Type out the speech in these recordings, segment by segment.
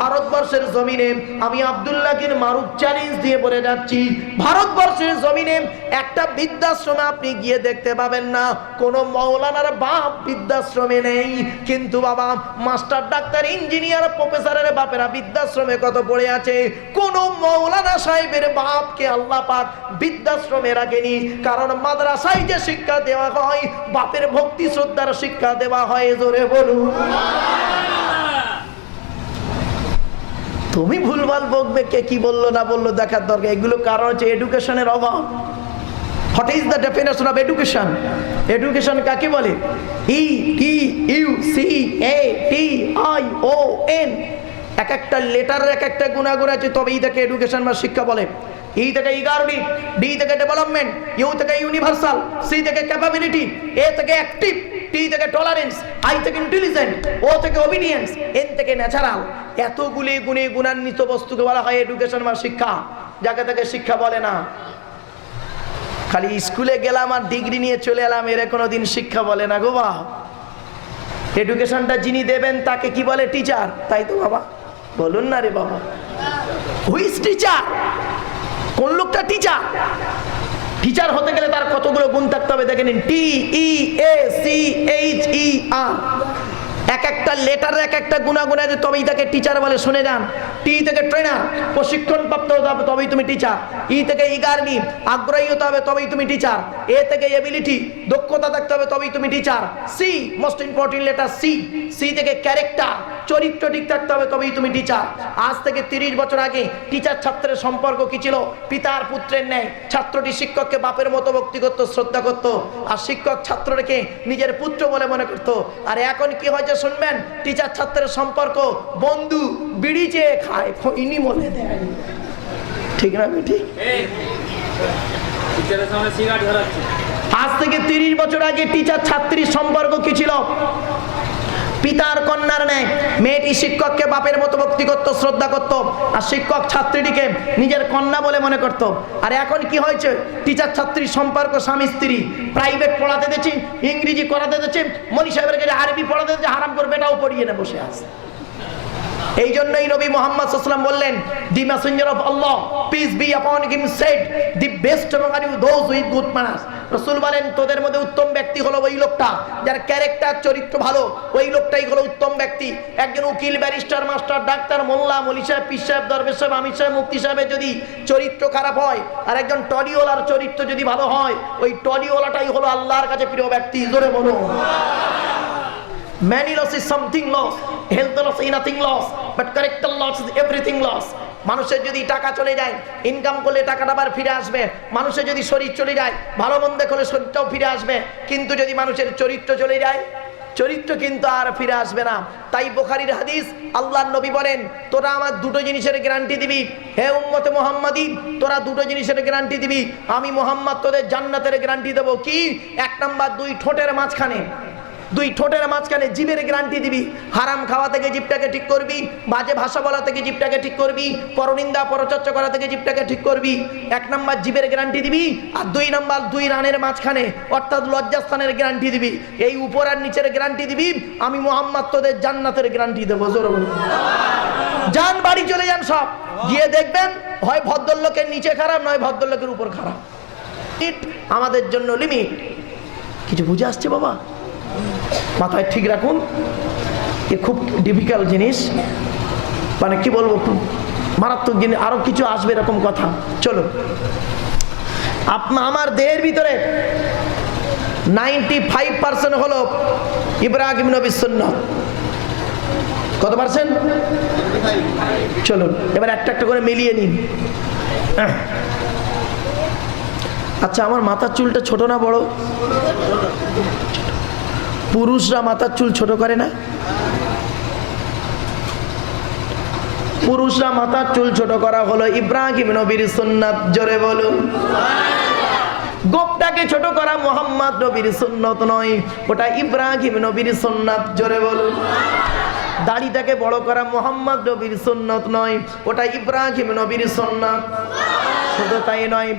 ভারতবর্ষের জমিনে আমি আব্দুল্লাহগির মারুফ চ্যালেঞ্জ দিয়ে বলে যাচ্ছি, ভারতবর্ষের জমিনে একটা বৃদ্ধাশ্রমে আপনি গিয়ে দেখতে পাবেন না কোন মৌলানার বাপ বৃদ্ধাশ্রমে নেই, কিন্তু বাবা মাস্টার, ডাক্তার, ইঞ্জিনিয়ার, প্রফেসরের বাপেরা বৃদ্ধাশ্রমে কত পড়ে আছে। কোন মৌলানা সাহেবের বাপকে আল্লাহ পাক বৃদ্ধাশ্রমে রাখেনি, কারণ মাদ্রাসায় যে শিক্ষা দেওয়া হয় বাপের ভক্তি শ্রদ্ধার শিক্ষা দেওয়া হয়। জোরে বলুন। তুমি ভুলভাল বকবে, কে কি বললো না বললো দেখার দরকার, এগুলো কারণ হচ্ছে এডুকেশনের অভাব। What is the definition of education? Education কাকে বলে? EDUCATION। এক একটা লেটারের এক একটা গুণাগুণ আছে, তবে এই থেকে এডুকেশন বা শিক্ষা বলে। ই থেকে ইগারডি, ডি থেকে ডেভেলপমেন্ট, ইউ থেকে ইউনিভার্সাল, সি থেকে ক্যাপাবিলিটি, এ থেকে অ্যাক্টিভ, টি থেকে টলারেন্স, আই থেকে ইন্টেলিজেন্ট, ও থেকে ওবিডিয়েন্স, এন থেকে ন্যাচারাল। এতগুলি গুণে গুণান্বিত বস্তুকে বলা হয় এডুকেশন বা শিক্ষা, যাকে তাকে শিক্ষা বলে না। খালি স্কুলে গেলাম আর ডিগ্রি নিয়ে চলে এলাম, এর কোনোদিন শিক্ষা বলে না গো বাবা। এডুকেশনটা যিনি দেবেন তাকে কি বলে? টিচার, তাই তো বাবা? বলুন না রে বাবা, হুইজ টিচার? কোন লোকটা টিচার? টিচার হতে গেলে তার কতগুলো গুণ থাকতে হবে দেখে নিন। TEACHER, এক একটা লেটারের এক একটা গুণাগুণ আছে, তবেই তাকে টিচার বলে। শুনে যান, টি থেকে ট্রেনার, প্রশিক্ষণ প্রাপ্ত হতে হবে তবেই তুমি টিচার। ই থেকে ইগারনি, আগ্রহী হতে হবে তবেই তুমি টিচার। এ থেকে এবিলিটি, দক্ষতা থাকতে হবে তবেই তুমি teacher. C, most important letter C, C থেকে ক্যারেক্টার, চরিত্র ঠিক থাকতে হবে তবেই তুমি টিচার। আজ থেকে 30 বছর আগে টিচার ছাত্রের সম্পর্ক কি ছিল? পিতার পুত্রের ন্যায়। ছাত্রটি শিক্ষককে বাপের মতো ভক্তি করতো, শ্রদ্ধা করত, আর শিক্ষক ছাত্রকে নিজের পুত্র বলে মনে করত। আর এখন কি হয়েছে শুনবেন? টিচার ছাত্রের সম্পর্ক বন্ধু, বিড়ি চেয়ে খায়, খৈনি মনে দেয়। ঠিক না ঠিক? আজ থেকে 30 বছর আগে টিচার ছাত্রীর সম্পর্ক কি ছিল? পিতার কন্যার ন্যায়। মেয়েটি শিক্ষককে বাপের মতো ভক্তি করত, শ্রদ্ধা করত, আর শিক্ষক ছাত্রীটিকে নিজের কন্যা বলে মনে করত। আর এখন কি হয়েছে? টিচার ছাত্রীর সম্পর্ক স্বামী স্ত্রী। প্রাইভেট পড়াতে দিচ্ছি, ইংরেজি করাতে দিচ্ছি, মনি সাহেবের কাছে আরবি পড়াতে দিচ্ছে, হারাম করে বেটাও পড়িয়ে না বসে আছে। এই জন্যই নবী মুহাম্মদ সাল্লাল্লাহু আলাইহি ওয়াসাল্লাম বললেন, দি Messenger of Allah peace be আপন হিম shed, the best among you those with good manners। রাসূল বলেন, তোদের মধ্যে উত্তম ব্যক্তি হলো ওই লোকটা যার ক্যারেক্টার, চরিত্র ভালো, ওই লোকটাই হলো উত্তম ব্যক্তি। একজন উকিল, ব্যারিস্টার, মাস্টার, ডাক্তার, মোল্লা, মৌলভী সাহেব, পীর সাহেব, দরবেশ সাহেব, আমির সাহেব, মুফতি সাহেবের যদি চরিত্র খারাপ হয়, আর একজন টলিওয়ালার চরিত্র যদি ভালো হয়, ওই টলিওয়ালাটাই হলো আল্লাহর কাছে প্রিয় ব্যক্তি। জোরে বলো। Money loss is something loss, health loss is nothing loss, but character loss is everything loss. মানুষের যদি টাকা চলে যায়, ইনকাম করলে টাকাটা আবার ফিরে আসবে। মানুষের যদি শরীর চলে যায়, ভালো মন্দ করলে শরীরটাও ফিরে আসবে। কিন্তু যদি মানুষের চরিত্র চলে যায়, চরিত্র কিন্তু আর ফিরে আসবে না। তাই বুখারীর হাদিস, আল্লাহর নবী বলেন, তোরা আমার দুটো জিনিসের গ্যারান্টি দিবি, হে উম্মতে মুহাম্মাদি, তোরা দুটো জিনিসের গ্যারান্টি দিবি, আমি মুহাম্মদ তোদের জান্নাতের গ্যারান্টি দেবো। কি? 1 নাম্বার, 2 ঠোঁটের মাঝখানে, 2 ঠোঁটের মাঝখানে জিভের গ্যারান্টি দিবি। হারাম খাওয়া থেকে জিভটাকে ঠিক করবি, বাজে ভাষা বলা থেকে জিভটাকে ঠিক করবি, পরনিন্দা পরচর্চা করা থেকে জিভটাকে ঠিক করবি। 1 নাম্বার জিভের গ্যারান্টি দিবি, আর 2 নাম্বার 2 রানের মাঝখানে অর্থাৎ লজ্জাস্থানের গ্যারান্টি দিবি। এই উপর আর নিচের গ্যারান্টি দিবি, আমি মুহাম্মদ তোদের জান্নাতের গ্যারান্টি দেবো। জোরে বলুন। যান বাড়ি চলে যান, সব গিয়ে দেখবেন হয় ভদ্রলোকের নিচে খারাপ, নয় ভদ্রলোকের উপর খারাপ। আমাদের জন্য লিমিট। কিছু বুঝে আসছে বাবা? মাথায় ঠিক রাখুন, এ খুব ডিফিকাল্ট জিনিস, মানে কি বলবো, খুব মারাত্মক জিনিস। আরো কিছু আসবে এরকম কথা। চলো, আমার দেহের ভিতরে 95% হলো ইব্রাহিম নবীর সুন্নাত। কত পার্সেন্ট? চলুন এবার একটা একটা করে মিলিয়ে নিন। আচ্ছা, আমার মাথার চুলটা ছোট না বড়? পুরুষরা মাথার চুল ছোট করে না? পুরুষরা মাথার চুল ছোট করা হলো ইব্রাহিম নবীর সুন্নাত। জোরে বলুন। গোপটাকে ছোট করা মুহাম্মদ নবীর সুন্নাত নয়, ওটা ইব্রাহিম নবীর সুন্নাত। জোরে বলুন। দাড়িটাকে বড় করা মুহাম্মদ নবীর সুন্নাত নয়, ওটা ইব্রাহিম নবীর সুন্নাত। শুধু তাই নয়,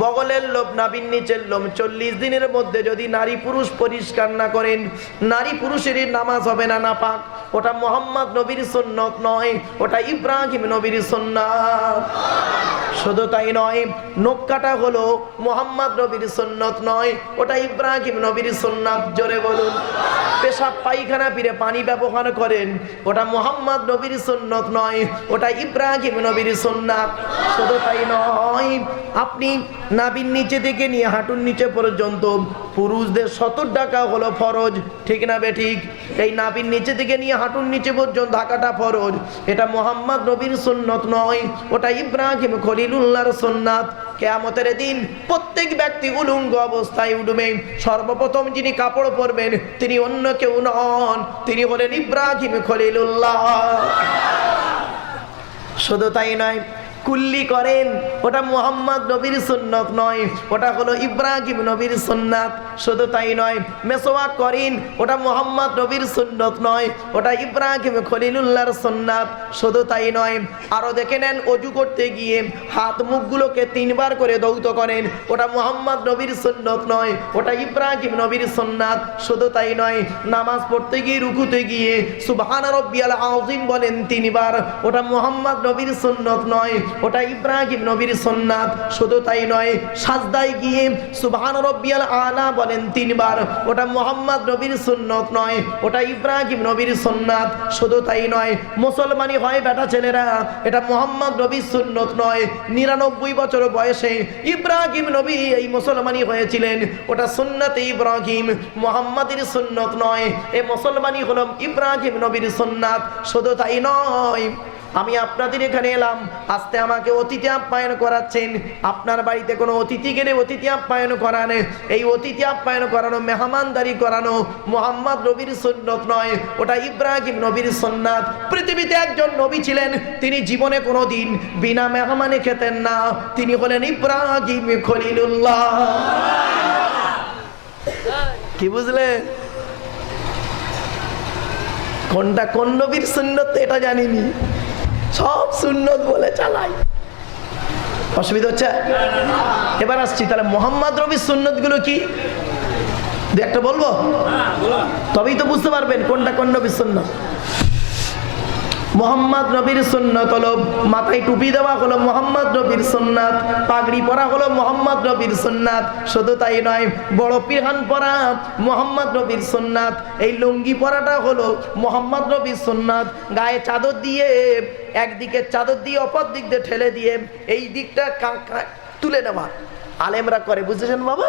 বগলের লোম, নাভির নিচের লোম 40 দিনের মধ্যে যদি নারী পুরুষ পরিষ্কার না করেন, নারী পুরুষেরই নামাজ হবে না নাপাক। ওটা মোহাম্মদ নবীর সুন্নত নয়, ওটা ইব্রাহিম নবীর সুন্নাত। শুধু তাই নয়, নখ কাটা হলো মোহাম্মদ নবীর সুন্নত নয়, ওটা ইব্রাহিম নবীর সুন্নাত। জোরে বলুন। পেশাব পায়খানা ফিরে পানি ব্যবহার করেন, ওটা মোহাম্মদ নবীর সুন্নত নয়, ওটা ইব্রাহিম নবীর সুন্নাত। শুধু তাই নয়, আপনি নাভির নিচে থেকে নিয়ে হাঁটুর নিচে পর্যন্ত পুরুষদের 70 টাকা হলো ফরজ, ঠিক না বেঠিক? এই নাভির নিচে থেকে নিয়ে হাঁটুর নিচে পর্যন্ত ঢাকাটা ফরজ, এটা মোহাম্মদ নবীর সুন্নত নয়, ওটা ইব্রাহিম খলিলুল্লাহর সুন্নাত। কিয়ামতের দিন প্রত্যেক ব্যক্তি উলঙ্গ অবস্থায় উঠবে। সর্বপ্রথম যিনি কাপড় পরবেন তিনি অন্য কেউ নন, তিনি হলেন ইব্রাহিম খলিলুল্লাহ। শুধু তাই নয়, কুল্লি করেন, ওটা মুহাম্মদ নবীর সুন্নত নয়, ওটা হলো ইব্রাহিম নবীর সুন্নাত। শুধু তাই নয়, মেসওয়াক করেন, ওটা মুহাম্মদ নবীর সুন্নত নয়, ওটা ইব্রাহিম খলিলুল্লাহর সুন্নাত। শুধু তাই নয়, আরো দেখে নেন, অজু করতে গিয়ে হাত মুখগুলোকে 3 বার করে ধৌত করেন, ওটা মুহাম্মদ নবীর সুন্নত নয়, ওটা ইব্রাহিম নবীর সুন্নাত। শুধু তাই নয়, নামাজ পড়তে গিয়ে রুকুতে গিয়ে সুবহান রাব্বিয়াল আযীম বলেন 3 বার, ওটা মুহাম্মদ নবীর সুন্নত নয়, ওটা ইব্রাহিম নবীর সুন্নাত। শুধু তাই নয়, সাজদায় গিয়ে সুবহান রাব্বিয়াল আলা বলেন 3 বার, ওটা মুহাম্মদ নবীর সুন্নত নয়, ওটা ইব্রাহিম নবীর সুন্নাত। শুধু তাই নয়, মুসলমানি হয় বেটা ছেলেরা, এটা মুহাম্মদ নবীর সুন্নত নয়। 99 বছর বয়সে ইব্রাহিম নবী এই মুসলমানি হয়েছিলেন, ওটা সুন্নতে ইব্রাহিম, মুহাম্মাদের সুন্নত নয়। এই মুসলমানি হলো ইব্রাহিম নবীর সুন্নাত। শুধু তাই নয়, আমি আপনাদের এখানে এলাম, আজকে আমাকে অতিথি আপ্যায়ন করাচ্ছেন। আপনার বাড়িতে কোনো অতিথি গেলে অতিথি আপ্যায়ন করানো, এই অতিথি আপ্যায়ন করানো, মেহমানদারি করানো মুহাম্মদ নবীর সুন্নত নয়, ওটা ইব্রাহিম নবীর সুন্নাত। পৃথিবীতে একজন নবী ছিলেন, তিনি জীবনে কোনো দিন বিনা মেহমানে খেতেন না, তিনি হলেন ইব্রাহিম খলিলুল্লাহ। কি বুঝলেন? কোনটা কোন নবীর সুন্নত এটা জানিনি, সব সুন্নত বলে চালাই। অসুবিধা হচ্ছে? এবার আসছি, তাহলে মোহাম্মদ নবীর সুন্নত গুলো কি একটা বলবো, তবেই তো বুঝতে পারবেন কোনটা কোন নবীর সুন্নত। মোহাম্মদ নবীর সুন্নত হলো মাথায় টুপি দেওয়া হলো মোহাম্মদ নবীর সুন্নাত, পাগড়ি পরা হলো মোহাম্মদ নবীর সুন্নাত। শুধু তাই নয়, বড় পিরহান পরা মোহাম্মদ নবীর সুন্নাত, এই লুঙ্গি পরাটা হলো মোহাম্মদ নবীর সুন্নাত। গায়ে চাদর দিয়ে, একদিকে চাদর দিয়ে অপর দিক দিয়ে ঠেলে দিয়ে এই দিকটা তুলে নেওয়া আলেমরা করে, বুঝেছেন বাবা?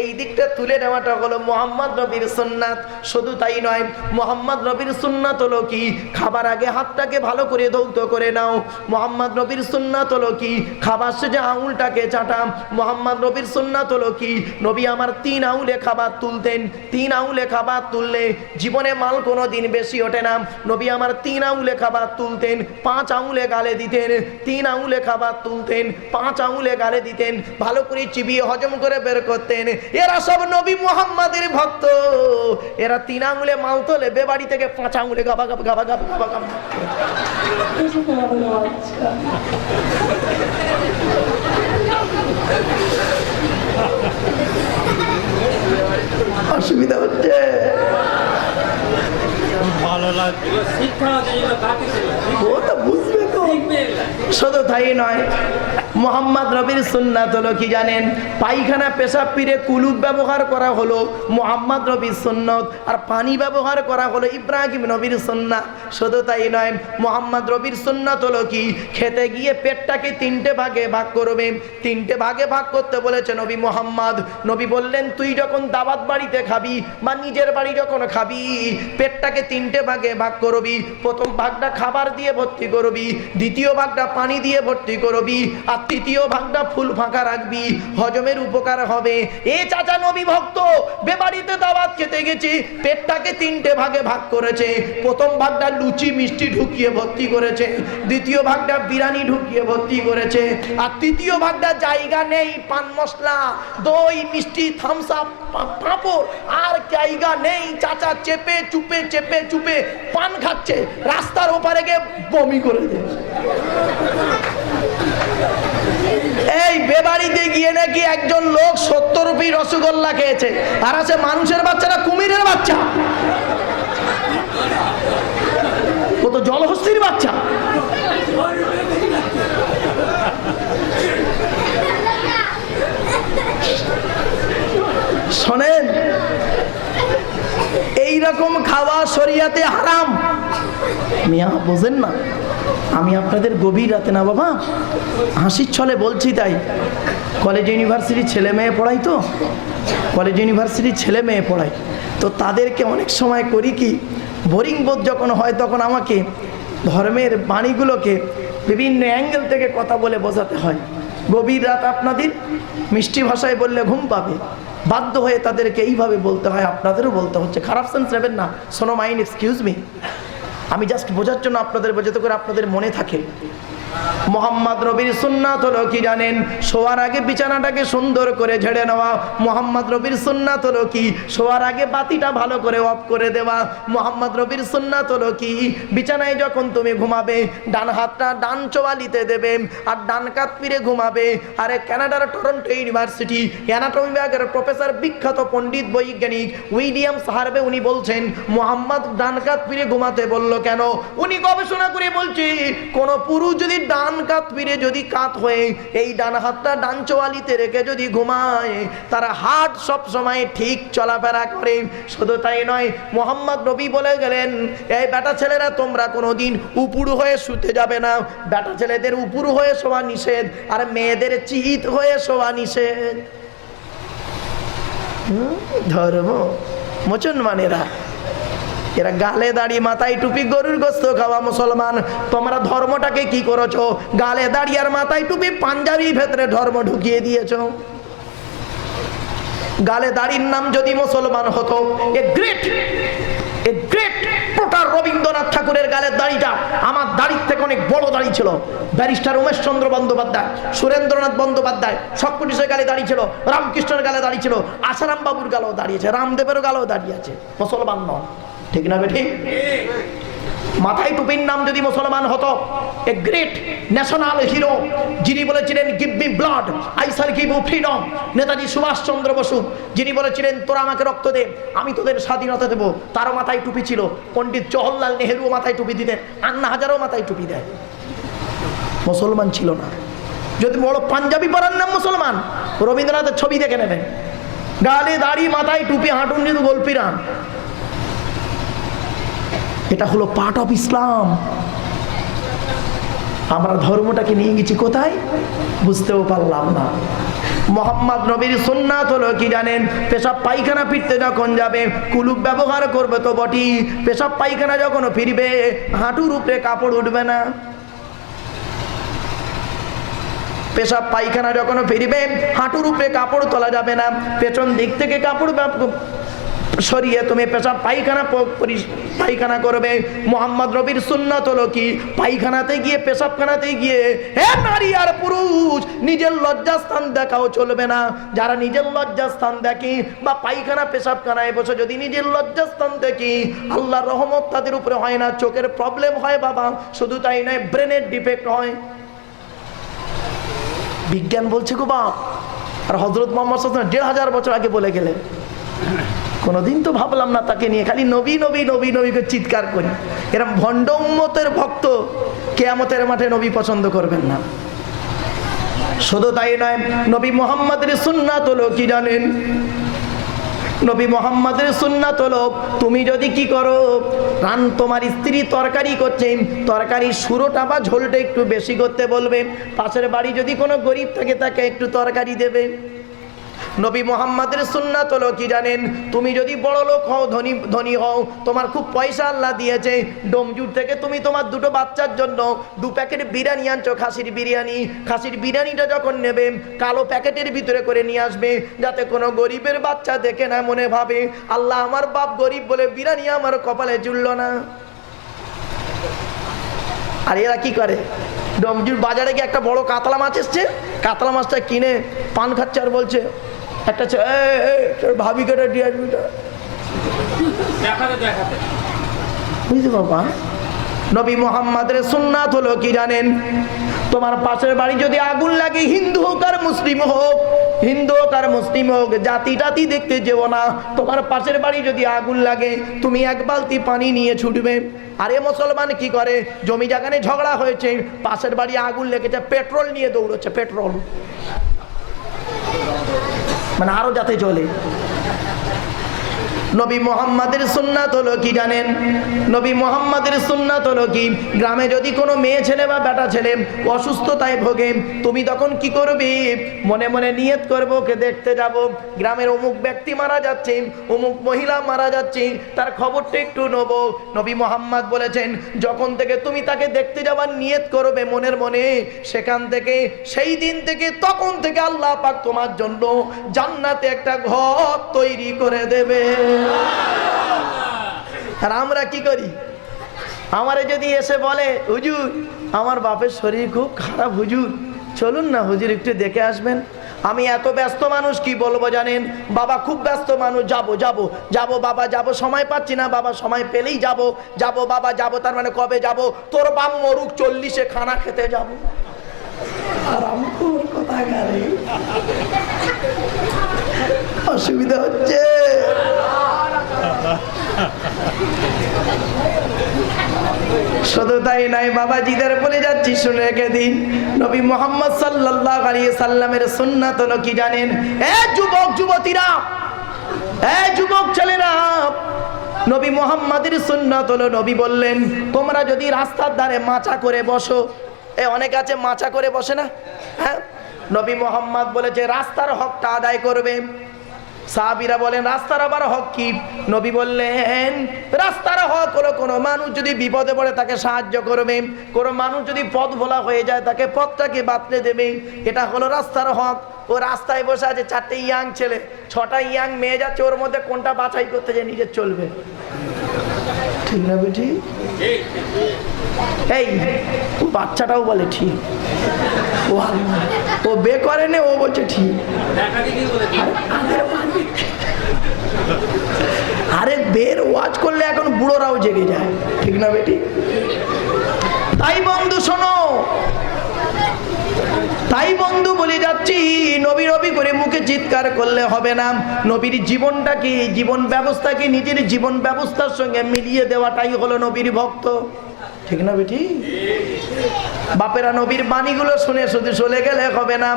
এই দিকটা তুলে নেওয়াটা হলো মুহাম্মদ নবীর সুন্নাত। শুধু তাই নয়, মুহাম্মদ নবীর সুন্নাত হলো কি খাবার আগে হাতটাকে ভালো করে ধৌত করে নাও। মুহাম্মদ নবীর সুন্নাত হলো কি খাবার শেষে আঙুলটাকে চাটা। মুহাম্মদ নবীর সুন্নাত হলো কি নবী আমার 3 আঙুলে খাবার তুলতেন, 3 আঙুলে খাবার তুললে জীবনে মাল কোনো দিন বেশি ওঠে না। নবী আমার 3 আঙুলে খাবার তুলতেন, 5 আঙুলে গালে দিতেন, 3 আঙুলে খাবার তুলতেন, 5 আঙুলে গালে দিতেন, ভালো করে চিবিয়ে হজম করে বের করতেন। এরা সব নবী মুহাম্মাদের ভক্ত, এরা 3 আঙুলে মাল তোলে, বেবাড়ি থেকে 5 আঙুলে গাবা গাবা গাবা গাবা গাবা গাবা। অসুবিধা হচ্ছে? ও তো বুঝবে তো। শুধু তাই নয়, মুহাম্মদ নবীর সুন্নাত হলো কি জানেন? পায়খানা পেশাব পিরে কুলুপ ব্যবহার করা হলো মুহাম্মদ নবীর সুন্নত, আর পানি ব্যবহার করা হলো ইব্রাহিম নবীর সুন্নাত। শুধু তাই নয়, মুহাম্মদ নবীর সুন্নাত হলো কি খেতে গিয়ে পেটটাকে 3টে ভাগে ভাগ করবে। 3টে ভাগে ভাগ করতে বলেছে নবী মুহাম্মদ। নবী বললেন, তুই যখন দাওয়াত বাড়িতে খাবি বা নিজের বাড়ি যখন খাবি, পেটটাকে 3টে ভাগে ভাগ করবি। প্রথম ভাগটা খাবার দিয়ে ভর্তি করবি, দ্বিতীয় ভাগটা পানি দিয়ে ভর্তি করবি, আর তৃতীয় ভাগটা ফুল ফাঁকা রাখবি, হজমের উপকার হবে। এ চাচা নবী ভক্ত, বেবাড়িতে দাওয়াত খেতে গেছে, পেটটাকে 3টে ভাগে ভাগ করেছে। প্রথম ভাগটা লুচি মিষ্টি ঢুকিয়ে ভর্তি করেছে, দ্বিতীয় ভাগটা বিরিয়ানি ঢুকিয়ে ভর্তি করেছে, আর তৃতীয় ভাগটা জায়গা নেই, পান মশলা, দই, মিষ্টি, থামস আপ, পাঁপড়, আর জায়গা নেই। চাচা চেপে চুপে চেপে চুপে পান খাচ্ছে, রাস্তার ওপারে গিয়ে বমি করে দিয়েছে। এই বেবাড়িতে গিয়ে নাকি একজন লোক 70 রুপি রসগোল্লা খেয়েছে, আর আছে মানুষের বাচ্চারা কুমিরের বাচ্চা, ও তো জলহস্তির বাচ্চা। শোনেন, এইরকম খাওয়া শরিয়াতে হারাম। মিয়া বোঝেন না, আমি আপনাদের গভীর রাতে না বাবা হাসির ছলে বলছি। তাই কলেজ ইউনিভার্সিটির ছেলে মেয়ে পড়াই, তো কলেজ ইউনিভার্সিটির ছেলে মেয়ে পড়াই, তো তাদেরকে অনেক সময় করি কি, বোরিং বোধ যখন হয় তখন আমাকে ধর্মের বাণীগুলোকে বিভিন্ন অ্যাঙ্গেল থেকে কথা বলে বোঝাতে হয়। গভীর রাত আপনাদের মিষ্টি ভাষায় বললে ঘুম পাবে, বাধ্য হয়ে তাদেরকে এইভাবে বলতে হয়, আপনাদেরও বলতে হচ্ছে। খারাপ সেন্স নেবেন না, সোনো মাইন্ড, এক্সকিউজ মি। আমি জাস্ট বোঝার জন্য আপনাদের বোঝাতে করে আপনাদের মনে থাকে। মোহাম্মদ নবীর সুন্নাত হলো কি জানেন? শোয়ার আগে বিছানাটাকে সুন্দর করে ঝেড়ে নেওয়া। মোহাম্মদ নবীর সুন্নাত হলো কি? শোয়ার আগে বাতিটা ভালো করে অফ করে দেওয়া। মোহাম্মদ নবীর সুন্নাত হলো কি? বিছানায় যখন তুমি ঘুমাবে ডান হাতটা ডান চোয়ালিতে দেবে আর ডান কাত ফিরে ঘুমাবে। আরে কানাডার টরন্টো ইউনিভার্সিটি অ্যানাটমি বিভাগের প্রফেসর, বিখ্যাত পণ্ডিত বৈজ্ঞানিক উইলিয়াম হার্ভে, উনি বলছেন মোহাম্মদ ডান কাত ফিরে ঘুমাতে বলল কেন? উনি গবেষণা করে বলছে কোন পুরুষ যদি ডান কাত ফিরে যদি কাত হয়ে এই ডান হাতটা ডান চোয়ালিতে রেখে যদি ঘুমায়, তার হার্ট সব সময় ঠিক চলাফেরা করে। শুধু তাই নয়, মোহাম্মদ নবী বলে গেলেন, এই বেটা ছেলেরা তোমরা কোনোদিন উপুড় হয়ে শুতে যাবে না। বেটা ছেলেদের উপুড় হয়ে শোয়া নিষেধ, আর মেয়েদের চিত হয়ে শোয়া নিষেধ। ধর্ম মুসলমানেরা, এরা গালে দাড়ি মাথায় টুপি গরুর গোস্ত খাওয়া মুসলমান। তোমরা ধর্মটাকে কি করেছো? গালে দাড়ি আর মাথায় টুপি পাঞ্জাবি ভেতরে ধর্ম ঢুকিয়ে দিয়েছো। গালে দাড়ির নাম যদি মুসলমান হতো, এ গ্রেট প্রোটার রবীন্দ্রনাথ ঠাকুরের গালের দাড়িটা আমার দাড়ির থেকে অনেক বড় দাড়ি ছিল। ব্যারিস্টার উমেশ চন্দ্র বন্দ্যোপাধ্যায়, সুরেন্দ্রনাথ বন্দ্যোপাধ্যায়, সবকটিসের গালে দাড়ি ছিল, রামকৃষ্ণের গালে দাড়ি ছিল, আসারাম বাবুর গালেও দাঁড়িয়েছে, রামদেবেরও গালেও দাঁড়িয়ে আছে। মুসলমান নন, ঠিক না বেঠিক? মাথায় টুপির নাম যদি মুসলমান হতো, এ গ্রেট ন্যাশনাল হিরো যিনি বলেছিলেন give me blood I shall give you freedom, Netaji Subhas Chandra Bose যিনি বলেছিলেন তোরা আমাকে রক্ত দে আমি তোদের স্বাধীনতা দেবো, তারও মাথায় টুপি ছিল। পণ্ডিত জওহরলাল নেহরুও মাথায় টুপি দিতেন, আন্না হাজারও মাথায় টুপি দেয়। মুসলমান ছিল না। যদি বড় পাঞ্জাবি পরার নাম মুসলমান, রবীন্দ্রনাথের ছবি দেখে নেবেন, গালে দাড়ি মাথায় টুপি, হাঁটুন কিন্তু গোলপিরান। এটা হলো পার্ট অফ ইসলাম। আমরা ধর্মটাকে নিয়ে গেছি কোথায় বুঝতেও পারলাম না। মোহাম্মদ নবীর সুন্নাত হলো কি জানেন? পেশাব পায়খানা ফিরতে যখন যাবে কুলুপ ব্যবহার করবে তো বটি, পেশাব পায়খানা যখন ফিরবে হাঁটুর উপরে কাপড় উঠবে না। পেশাব পায়খানা যখন ফিরবে হাঁটুর উপরে কাপড় তোলা যাবে না, পেছন দিক থেকে কাপড় সরিয়ে তুমি পেশাব পায়খানা করবে। মোহাম্মদ নবীর সুন্নাত হলো কি? পায়খানাতে গিয়ে পেশাবখানাতে গিয়ে হে নারী আর পুরুষ নিজের লজ্জাস্থান দেখাও চলবে না। যারা নিজের লজ্জাস্থান দেখি বা পায়খানা পেশাবখানায় বসে যদি নিজের লজ্জাস্থান দেখি, আল্লাহর রহমত তাদের উপরে হয় না, চোখের প্রবলেম হয় বাবা। শুধু তাই নয়, ব্রেনের ডিফেক্ট হয়। বিজ্ঞান বলছে গো বাপ। আর হযরত মুহাম্মদ সাল্লাল্লাহু আলাইহি ওয়াসাল্লাম 1500 বছর আগে বলে গেলেন। কোনদিন তো ভাবলাম না তাকে নিয়ে খালি নবী নবী নবী নবী করে চিৎকার করি। এরকম ভণ্ড উম্মতের ভক্ত কিয়ামতের মাঠে নবী পছন্দ করবেন না। শুধু তাই নয়, নবী মুহাম্মদের সুন্নাত হলো কি জানেন? নবী মুহাম্মদের সুন্নাত হলো তুমি যদি কি করো, তোমার স্ত্রী তরকারি করছে, তরকারির শুরোটা বা ঝোলটা একটু বেশি করতে বলবে। পাশের বাড়ি যদি কোনো গরিব থাকে তাকে একটু তরকারি দেবে। নবী মুহাম্মদের সুন্নাত হলো কি জানেন? তুমি যদি বড় লোক হও, ধনী হও, তোমার খুব পয়সা আল্লাহ দিয়েছে, ডোমজুর থেকে তুমি তোমার দুটো বাচ্চার জন্য 2 প্যাকেট বিরিয়ানি আনছো, খাসির বিরিয়ানিটা যখন নেবে কালো প্যাকেটের ভিতরে করে নিয়ে আসবে, যাতে কোনো গরিবের বাচ্চা দেখে না মনে ভাবে আল্লাহ আমার বাপ গরিব বলে বিরিয়ানি আমার কপালে জুড়ল না। আর এরা কি করে? ডোমজুর বাজারে গিয়ে একটা বড় কাতলা মাছ এসছে, কাতলা মাছটা কিনে পান খাচ্ছে আর বলছে একটা ভাবি কেটে দিয়ে আসবি, বুঝতে বাবা। নবী মুহাম্মদের সুন্নাত হলো কি জানেন? তোমার পাশের বাড়ি যদি আগুন লাগে, হিন্দু হোক আর মুসলিম হোক, হিন্দু হোক আর মুসলিম হোক, জাতি টাতি দেখতে যেও না। তোমার পাশের বাড়ি যদি আগুন লাগে, তুমি এক বালতি পানি নিয়ে ছুটবে। আরে মুসলমান কি করে, জমি জায়গা নিয়ে ঝগড়া হয়েছে, পাশের বাড়ি আগুন লেগেছে, পেট্রোল নিয়ে দৌড়চ্ছে, পেট্রোল মানে আরো যাতে জ্বলে। নবী মুহাম্মাদের সুন্নাত হলো কি জানেন? নবী মুহাম্মাদের সুন্নাত হলো কি, গ্রামে যদি কোনো মেয়ে ছেলে বা বেটা ছেলে অসুস্থতায় ভোগে, তুমি তখন কি করবে? মনে মনে নিয়ত করবো, ওকে দেখতে যাব। গ্রামের অমুক ব্যক্তি মারা যাচ্ছে, অমুক মহিলা মারা যাচ্ছে, তার খবরটা একটু নেব। নবী মুহাম্মদ বলেছেন, যখন থেকে তুমি তাকে দেখতে যাবার নিয়ত করবে মনের মনে, সেখান থেকে, সেই দিন থেকে, তখন থেকে আল্লাহ পাক তোমার জন্য জান্নাতে একটা ঘর তৈরি করে দেবে। আর আমরা কি করি? আমারে যদি এসে বলে, হুজুর আমার বাপের শরীর খুব খারাপ, হুজুর চলুন না হুজুর একটু দেখে আসবেন। আমি এত ব্যস্ত মানুষ, কি বলবো জানেন? বাবা খুব ব্যস্ত মানুষ, যাবো যাবো যাবো বাবা যাবো, সময় পাচ্ছি না বাবা, সময় পেলেই যাবো যাবো বাবা যাবো। তার মানে কবে যাবো? তোর বাপ মরুক 40-এ খানা খেতে যাবো। আর আমি কথা গেলে অসুবিধা হচ্ছে। শুধু তাই নাই বাবাজিদের বলে যাচ্ছি, শুনে রেখে দিন, নবী মুহাম্মদ সাল্লাল্লাহু আলাইহি সাল্লামের সুন্নাত হলো কি জানেন? এ যুবক যুবতীরা, এ যুবক ছেলেরা, নবী মুহাম্মাদের সুন্নাত হলো, নবী বললেন, তোমরা যদি রাস্তার ধারে মাচা করে বসো, অনেক আছে মাচা করে বসে না, হ্যাঁ? নবী মুহাম্মদ বলেছে রাস্তার হকটা আদায় করবে। সাহাবীরা বলেন, রাস্তার আবার হক কি? নবী বললেন, রাস্তার হক হলো কোনো মানুষ যদি বিপদে পড়ে তাকে সাহায্য করবে, কোনো মানুষ যদি পথ ভোলা হয়ে যায় তাকে পথটাকে বাতলে দেবে, এটা হলো রাস্তার হক। ও রাস্তায় বসে আছে, 4টে ইয়াং ছেলে, 6টা ইয়াং মেয়ে যাচ্ছে, ওর মধ্যে কোনটা বাছাই করতে যে নিজে চলবে? ঠিক না বেটি? এই বাচ্চাটাও বলে ঠিক, ও বে করে নে, ও বলছে ঠিক। আরে বের ওয়াজ করলে এখন বুড়োরাও জেগে যায়, ঠিক না বেটি? তাই বন্ধু শোনো, তাই বন্ধু বলে যাচ্ছি, নবী নবী করে মুখে চিৎকার করলে হবে না। নবীর জীবনটাকে, জীবন ব্যবস্থাকে নিজের জীবন ব্যবস্থার সঙ্গে মিলিয়ে দেওয়াটাই হলো নবীর ভক্ত, ঠিক না বেটি? বাপেরা নবীর বাণীগুলো শুনে শুধু চলে গেলে হবে না।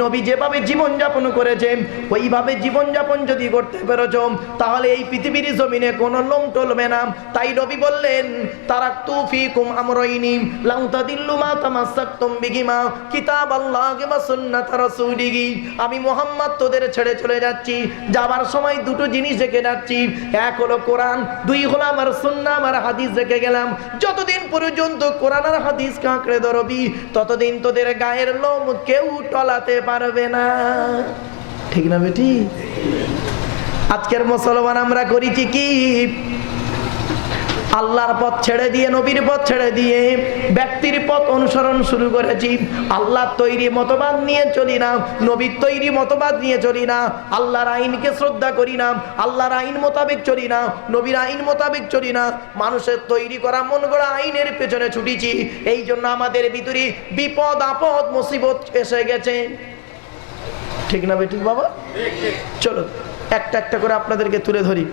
নবী যেভাবে জীবনযাপন করেছেন, ওইভাবে জীবনযাপন যদি করতে পেরেছ, তাহলে এই পৃথিবীর জমিনে কোনো লোম টলবে না। তাই নবী বললেন, তারাকতু ফীকুম আমরাইনি লান তাদিল্লু মা তামাসসাকতুম বিহিমা কিতাবাল্লাহি ওয়া সুন্নাত রাসূলিহি। আমি মুহাম্মদ তোদের ছেড়ে চলে যাচ্ছি, যাবার সময় দুটো জিনিস রেখে যাচ্ছি, এক হলো কোরআন, দুই হলো আমার সুন্নাহ, আমার হাদিস রেখে গেলাম। যতদিন পর্যন্ত কোরআন আর হাদিস কাঁকড়ে ধরবি, ততদিন তোদের গায়ের লোম কেউ টলাতে পারবে না, ঠিক না বেটি? আজকের মুসলমান আমরা করেছি কি? আল্লাহর পথ ছেড়ে দিয়ে, নবীর পথ ছেড়ে দিয়ে ব্যক্তির পথ অনুসরণ শুরু করেছি। আল্লাহর তৈরি মতবাদ নিয়ে চলি না, নবীর তৈরি মতবাদ নিয়ে চলি না, আল্লাহর আইনকে শ্রদ্ধা করি না, আল্লাহর আইন মোতাবেক চলি না, নবীর আইন মোতাবেক চলি না, মানুষের তৈরি করা মন গড়া আইনের পেছনে ছুটিছি। এই জন্য আমাদের ভিতরে বিপদ আপদ মুসিবত এসে গেছে, ঠিক না বেটি বাবা? চলো একটা একটা করে আপনাদেরকে তুলে ধরি।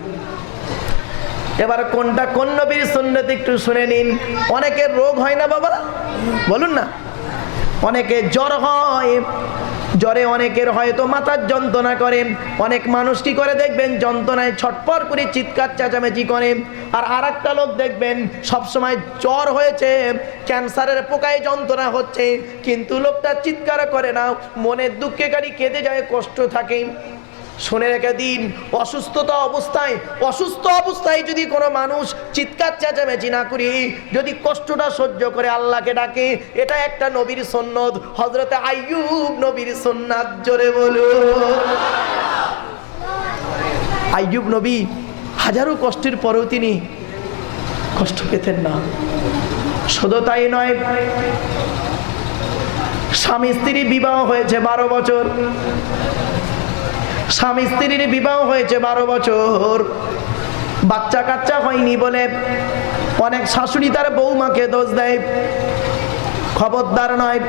এবার কোনটা কোন নবীর সুন্নাত একটু শুনে নিন। অনেকের রোগ হয় না বাবা, বলুন না? অনেকে জ্বর হয়, জ্বরে অনেকের হয়তো মাথার যন্ত্রণা করে, অনেক মানুষ কি করে দেখবেন যন্ত্রণায় ছটপট করে চিৎকার চেঁচামেচি করে। আর আরেকটা লোক দেখবেন সবসময় জ্বর হয়েছে, ক্যান্সারের পোকায় যন্ত্রণা হচ্ছে, কিন্তু লোকটা চিৎকার করে না, মনের দুঃখে গাড়ি কেঁদে যায়, কষ্ট থাকে। শুনে রেখে দিন, অসুস্থ অবস্থায় যদি কোনো মানুষ চিৎকার চেঁচামেচি না করি, যদি কষ্টটা সহ্য করে আল্লাহকে ডাকে, এটা একটা নবীর সুন্নাত, হযরতে আইয়ুব নবীর সুন্নাত। জোরে বলুন। আইয়ুব নবী হাজারো কষ্টের পরেও তিনি কষ্ট পেতেন না। শুধু তাই নয়, স্বামী স্ত্রী বিবাহ হয়েছে 12 বছর, স্বামী স্ত্রীর বিবাহ হয়েছে 12 বছর, বাচ্চা কাচ্চা হয়নি বলে অনেক শাশুড়ি তার বৌমাকে দোষ দেয়। খবরদার নয়।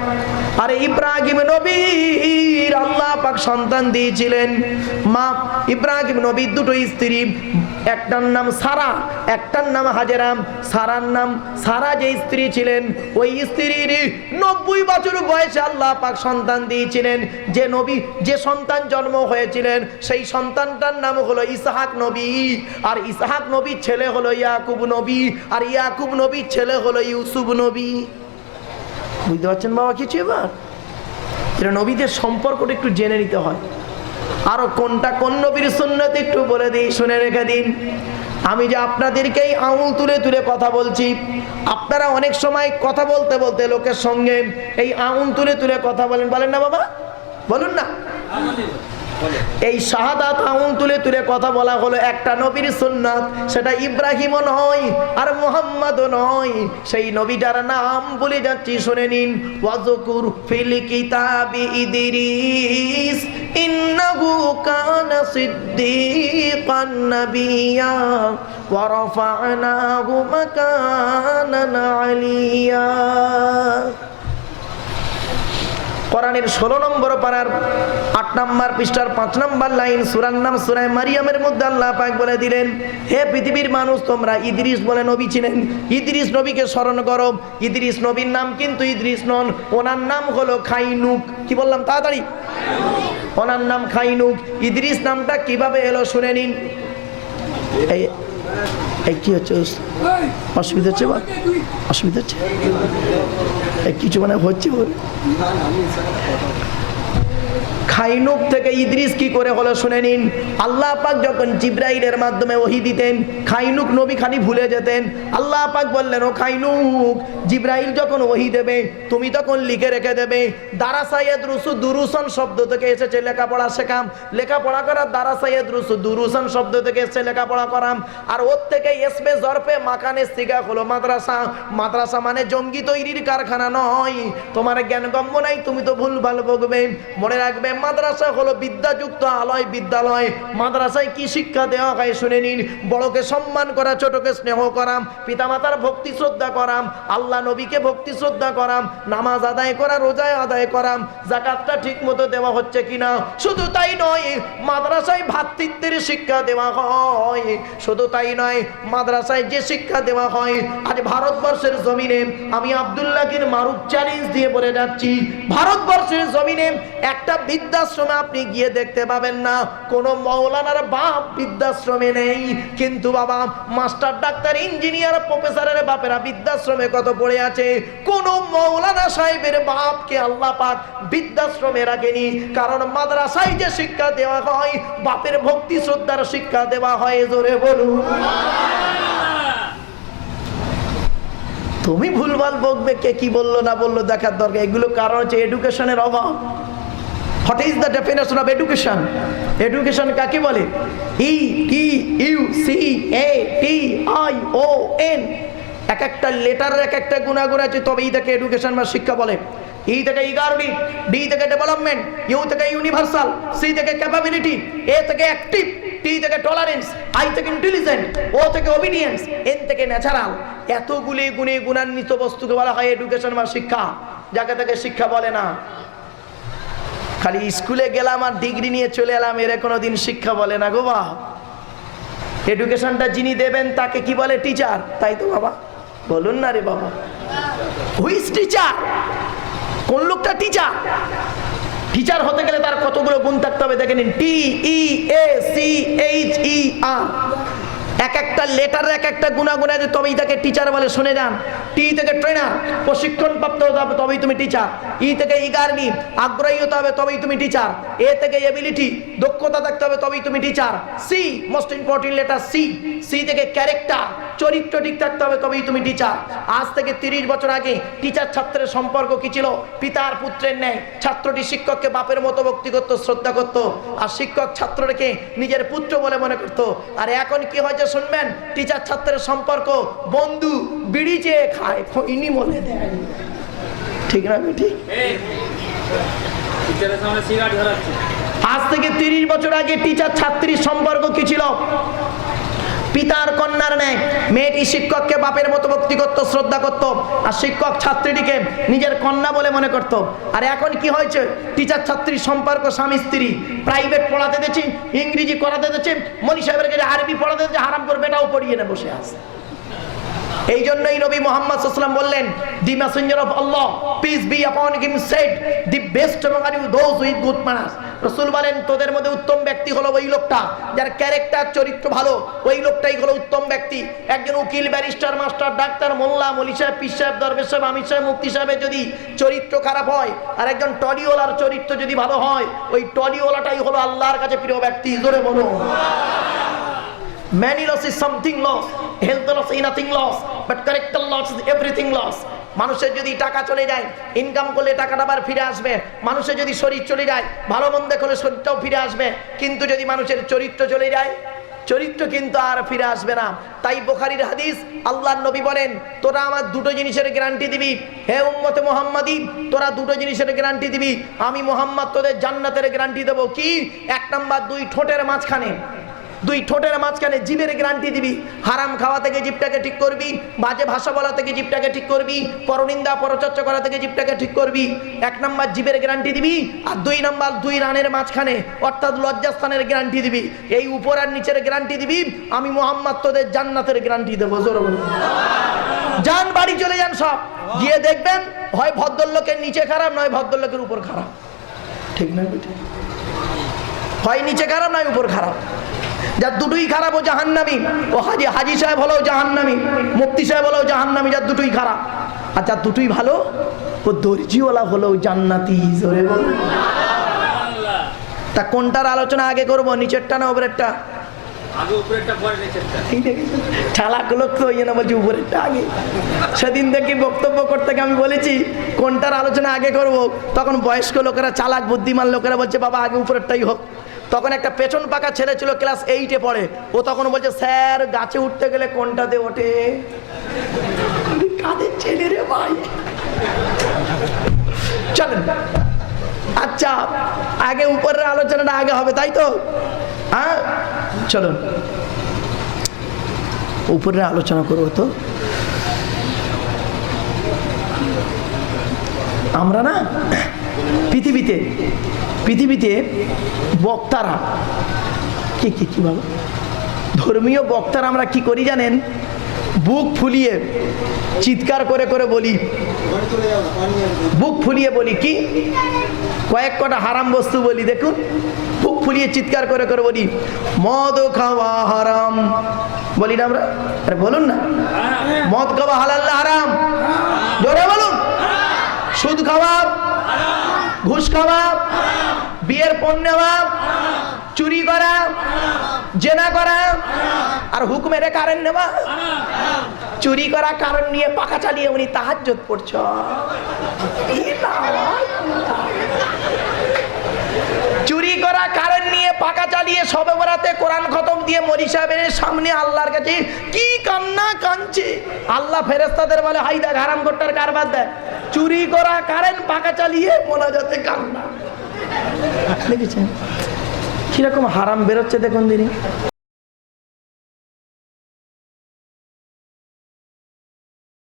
আরে ইব্রাহিম নবীর আল্লাহ পাক সন্তান দিয়েছিলেন। মা ইব্রাহিম নবীর দুটো স্ত্রী, একটার নাম সারা, একটার নাম হাজেরা। সারার নাম, সারা যে স্ত্রী ছিলেন, ওই স্ত্রীর 90 বছর বয়সে আল্লাহ পাক সন্তান দিয়েছিলেন। যে নবী, যে সন্তান জন্ম হয়েছিলেন, সেই সন্তানটার নাম হলো ইসহাক নবী। আর ইসহাক নবীর ছেলে হলো ইয়াকুব নবী, আর ইয়াকুব নবীর ছেলে হলো ইউসুফ নবী। বুঝতে পারছেন বাবা কিছু? এবার এটা নবীদের সম্পর্কটা একটু জেনে নিতে হয়। আরো কোনটা কোন নবীর সুন্নাত একটু বলে দিই, শুনে রেখে দিন। আমি যে আপনাদেরকেই আঙুল তুলে তুলে কথা বলছি, আপনারা অনেক সময় কথা বলতে বলতে লোকের সঙ্গে এই আঙুল তুলে তুলে কথা বলেন, বলেন না বাবা? বলুন না। এই শাহাদাত আঙুল তুলে তুলে কথা বলা হলো একটা নবীর সুন্নাত। সেটা ইব্রাহিমও নয় আর মুহাম্মাদও নয়, সেই নবীটার নাম বলে যাচ্ছি, শুনে নিন। ওয়াজকুর ফিল কিতাবি ইদরিস ইন্নাহু কানা সিদ্দীকান নাবিয়্যা ওয়া রাফা'নাহু মাকানান আলিয়্যা। কোরআনের 16 নম্বর পারার 8 নম্বর পৃষ্ঠার 5 নম্বর লাইন, সূরার নাম সূরা মারিয়ামের মধ্যে আল্লাহ পাক বলে দিলেন, হে পৃথিবীর মানুষ, তোমরা ইদ্রিস বলে নবী ছিলেন, ইদ্রিস নবীকে স্মরণ করো। ইদ্রিস নবীর নাম কিন্তু ইদ্রিস নন, ওনার নাম হলো খাইনুক। কি বললাম তাড়াতাড়ি? ওনার নাম খাইনুক। ইদ্রিস নামটা কিভাবে এলো শুনে নিন। এই কি হচ্ছে? অসুবিধা হচ্ছে বা? অসুবিধা হচ্ছে কিছু মানে হচ্ছে বলে। খাইনুক থেকে ইদ্রিস কি করে হলো শুনে নিন। আল্লাহ পাক যখন জিবরাইলের মাধ্যমে ওহী দিতেন, খাইনুক নবী খালি ভুলে যেতেন। আল্লাহ পাক বললেন, ও খাইনুক, জিবরাইল যখন ওহী দেবে তুমি তখন লিখে রেখে দেবে। দারাসায়াদ রুসু দুরুসন শব্দ থেকে এসেছে লেখাপড়া শেখাম, লেখাপড়া করা। দারাসায়াদ রুসু দুরুসন শব্দ থেকে এসেছে লেখাপড়া করাম। আর ওর থেকে এসমে জরফে মাকানে সিগা হলো মাদ্রাসা। মাদ্রাসা মানে জঙ্গি তৈরির কারখানা নয়। তোমার জ্ঞানগম্য নাই, তুমি তো ভুলভাল বকবে। মনে রাখবে, মাদ্রাসা হলো বিদ্যাযুক্ত আলয়, বিদ্যালয়। মাদ্রাসায় কি শিক্ষা দেওয়া হয় শুনে নিন। বড়কে সম্মান করা, ছোটকে স্নেহ করাম, পিতামাতার ভক্তি শ্রদ্ধা করাম, আল্লাহ নবীকে ভক্তি শ্রদ্ধা করাম, নামাজ আদায় করা, রোজায় আদায় করাম, যাকাতটা ঠিক মতো দেওয়া হচ্ছে কিনা। শুধু তাই নয়, মাদ্রাসায় ভ্রাতৃত্বের শিক্ষা দেওয়া হয়। শুধু তাই নয়, মাদ্রাসায় যে শিক্ষা দেওয়া হয়, আজ ভারতবর্ষের জমিনে আমি আব্দুল্লাহির মারুফ চ্যালেঞ্জ দিয়ে বলে যাচ্ছি, ভারতবর্ষের জমিনে একটা বৃদ্ধাশ্রমে আপনি গিয়ে দেখতে পাবেন না কোন মৌলানার বাপ বৃদ্ধাশ্রমে নেই। কিন্তু বাবা, মাস্টার, ডাক্তার, ইঞ্জিনিয়ার, প্রফেসরের বাপেরা বৃদ্ধাশ্রমে কত পড়ে আছে। কোন মৌলানা সাহেবের বাপকে আল্লাহ পাক বৃদ্ধাশ্রমে রাখেনি, কারণ মাদ্রাসায় যে শিক্ষা দেওয়া হয়, বাপের ভক্তি শ্রদ্ধার শিক্ষা দেওয়া হয়। জোরে বলুন। তুমি ভুলভাল বকবে, কে কি বললো না বললো দেখার দরকার। এগুলো কারণ হচ্ছে এডুকেশনের অভাব। What is the definition of education? Education কাকে বলে? EDUCATION। এক একটা লেটারের এক একটা গুণাগুণ আছে, তবে এটাকে এডুকেশন বা শিক্ষা বলে। ই থেকে ইগারডি, ডি থেকে ডেভেলপমেন্ট, ইউ থেকে ইউনিভার্সাল, সি থেকে ক্যাপাবিলিটি, এ থেকে অ্যাক্টিভ, টি থেকে টলারেন্স, আই থেকে ইন্টেলিজেন্ট, ও থেকে ওবিডিয়েন্স, এন থেকে ন্যাচারাল। এতগুলি গুণে গুণান্বিত বস্তুকে বলা হয় এডুকেশন বা শিক্ষা, যাকে তাকে শিক্ষা বলে না। খালি স্কুলে গেলাম আর ডিগ্রি নিয়ে চলে এলাম, এর কোনোদিন শিক্ষা বলে না গো বা। এডুকেশনটা যিনি দেবেন তাকে কি বলে? টিচার। তাই তো বাবা? বলুন না রে বাবা, হুইজ টিচার? কোন লোকটা টিচার? টিচার হতে গেলে তার কতগুলো গুণ থাকতে হবে দেখে নিন। TEACHER। এক একটা লেটার এক একটা গুণাগুণ আছে, তবেই তাকে টিচার বলে। শুনে যান। টি থেকে ট্রেনার, প্রশিক্ষণ প্রাপ্ত হতে হবে, তবেই তুমি টিচার। ই থেকে ইগারনি, আগ্রহী হতে হবে, তবেই তুমি টিচার। এ থেকে এবিলিটি, দক্ষতা থাকতে হবে, তবেই তুমি teacher. C, most important letter C. C থেকে ক্যারেক্টার, চরিত্র ঠিক থাকতে হবে, তবেই তুমি টিচার। আজ থেকে 30 বছর আগে টিচার ছাত্রের সম্পর্ক কি ছিল? পিতার পুত্রের ন্যায়। ছাত্রটি শিক্ষককে বাপের মতো ভক্তি করত, শ্রদ্ধা করত, আর শিক্ষক ছাত্রকে নিজের পুত্র বলে মনে করত। আর এখন কি হয়েছে শুনবেন? টিচার ছাত্রের সম্পর্ক বন্ধু, বিড়ি চেয়ে খায়, খৈনি বলে দেয়। ঠিক না? ঠিক। আজ থেকে 30 বছর আগে টিচার ছাত্রীর সম্পর্ক কি ছিল? পিতার কন্যার ন্যায় মেয়েটি শিক্ষককে বাপের মতো ভক্তি করত, শ্রদ্ধা করত, আর শিক্ষক ছাত্রীটিকে নিজের কন্যা বলে মনে করত। আর এখন কি হয়েছে, টিচার ছাত্রীর সম্পর্ক স্বামী স্ত্রী, প্রাইভেট পড়াতে দিচ্ছে, ইংরেজি করাতে দিচ্ছে, মনি সাহেবের কাছে আরবি পড়াতে দিচ্ছে, হারাম করে বেটাও পড়িয়ে না বসে আছে। এই জন্যই নবী মুহাম্মদ সাল্লাল্লাহু আলাইহি ওয়াসাল্লাম বললেন, দি Messenger of Allah peace be আপন হিম shed, the best among you those with good manners। রাসূল বলেন, তোদের মধ্যে উত্তম ব্যক্তি হলো ওই লোকটা যার ক্যারেক্টার চরিত্র ভালো, ওই লোকটাই হলো উত্তম ব্যক্তি। একজন উকিল, ব্যারিস্টার, মাস্টার, ডাক্তার, মোল্লা, মৌলভী সাহেব, পীর সাহেব, দরবেশ সাহেব, আমির সাহেব, মুফতি সাহেবের যদি চরিত্র খারাপ হয়, আর একজন টলিওয়ালার চরিত্র যদি ভালো হয়, ওই টলিওয়ালাটাই হলো আল্লাহর কাছে প্রিয় ব্যক্তি। জোরে বলো। Many loss is something loss, health loss is nothing loss, but character loss is everything loss। মানুষের যদি টাকা চলে যায়, ইনকাম করলে টাকাটা আবার ফিরে আসবে। মানুষের যদি শরীর চলে যায়, ভালো মন্দ করলে শরীরটাও ফিরে আসবে। কিন্তু যদি মানুষের চরিত্র চলে যায়, চরিত্র কিন্তু আর ফিরে আসবে না। তাই বুখারীর হাদিস, আল্লাহর নবী বলেন, তোরা আমার দুটো জিনিসের গ্যারান্টি দিবি, হে উম্মতে মুহাম্মাদি, তোরা দুটো জিনিসের গ্যারান্টি দিবি, আমি মুহাম্মদ তোদের জান্নাতের গ্যারান্টি দেবো। কি? এক নাম্বার, দুই ঠোঁটের মাঝখানে, দুই ঠোঁটের মাঝখানে জিভের গ্যারান্টি দিবি। হারাম খাওয়া থেকে জিভটাকে ঠিক করবি, বাজে ভাষা বলা থেকে জিভটাকে ঠিক করবি, পরনিন্দা পরচর্চা করা থেকে জিভটাকে ঠিক করবি। এক নাম্বার জিভের গ্যারান্টি দিবি, আর দুই নাম্বার দুই রানের মাঝখানে অর্থাৎ লজ্জাস্থানের গ্যারান্টি দিবি। এই উপর আর নিচের গ্যারান্টি দিবি, আমি মুহাম্মদ তোদের জান্নাতের গ্যারান্টি দেবো। জোরে বলুন। যান বাড়ি চলে যান, সব গিয়ে দেখবেন হয় ভদ্রলোকের নিচে খারাপ, নয় ভদ্রলোকের উপর খারাপ। ঠিক না? হয় নিচে খারাপ, নয় উপর খারাপ। যার দুটোই খারাপ ও জাহান্নামী। ও হাজি সাহেব হলো জাহান্নামী, মুফতি সাহেব হলো জাহান্নামী, যার দুটোই খারাপ। আর যার দুটোই ভালো, ও দর্জিওয়ালা হলো জান্নাতি। জোরে বল। তা কোনটার আলোচনা আগে করব, নিচেরটা না উপরেরটা? আগে উপরেরটা পরে নিচেরটা। চালাক লোক তো ওই জন্য বলছি উপরেরটা আগে। সেদিন থেকে বক্তব্য করতে গিয়ে আমি বলেছি কোনটার আলোচনা আগে করব, তখন বয়স্ক লোকেরা, চালাক বুদ্ধিমান লোকেরা বলছে বাবা আগে উপরেরটাই হোক। তখন একটা পেছন পাকা ছেলে ছিল, ক্লাস 8-এ পড়ে, ও তখন বলছে স্যার গাছে উঠতে গেলে কোনটাতে ওঠে? কাদের ছেলে রে ভাই? চলেন, আচ্ছা আগে উপরের আলোচনাটা আগে হবে, তাই তো? হ্যাঁ চলুন উপরের আলোচনা করবো। তো আমরা না পৃথিবীতে বক্তারা কি বাবা, ধর্মীয় বক্তারা আমরা কি করি জানেন? বুক ফুলিয়ে চিৎকার করে করে বলি, বুক ফুলিয়ে বলি কি, কয়েক কটা হারাম বস্তু বলি। দেখুন, বুক ফুলিয়ে চিৎকার করে করে বলি, মদ খাওয়া হারাম, বলি না আমরা? আরে বলুন না, মদ খাওয়া হালাল না হারাম? জোরে বলুন। সুদ খাওয়া, ঘুষ খাওয়া, বিয়ের পণ নেওয়া, চুরি করা, জেনা করা, আর হুকুমের কারণ নেওয়া। চুরি করা কারণ নিয়ে পাখা চালিয়ে উনি তাহাজ্জুদ পড়ছ। চুরি করা কারণ নিয়ে পাখা চালিয়ে সবে বরাতে কোরআন খতম দিয়ে মরি সাহেবের সামনে আল্লাহর কাছে কি কান্না কাঁদছে। আল্লাহ ফেরেশতাদের বলে হাই দেখ হারাম করটার কারবার দেখ। চুরি করা কারণ পাখা চালিয়ে মোনাজাতে কান্না। দেখেছেন কিরকম হারাম বেরোচ্ছে দেখুন দিনই।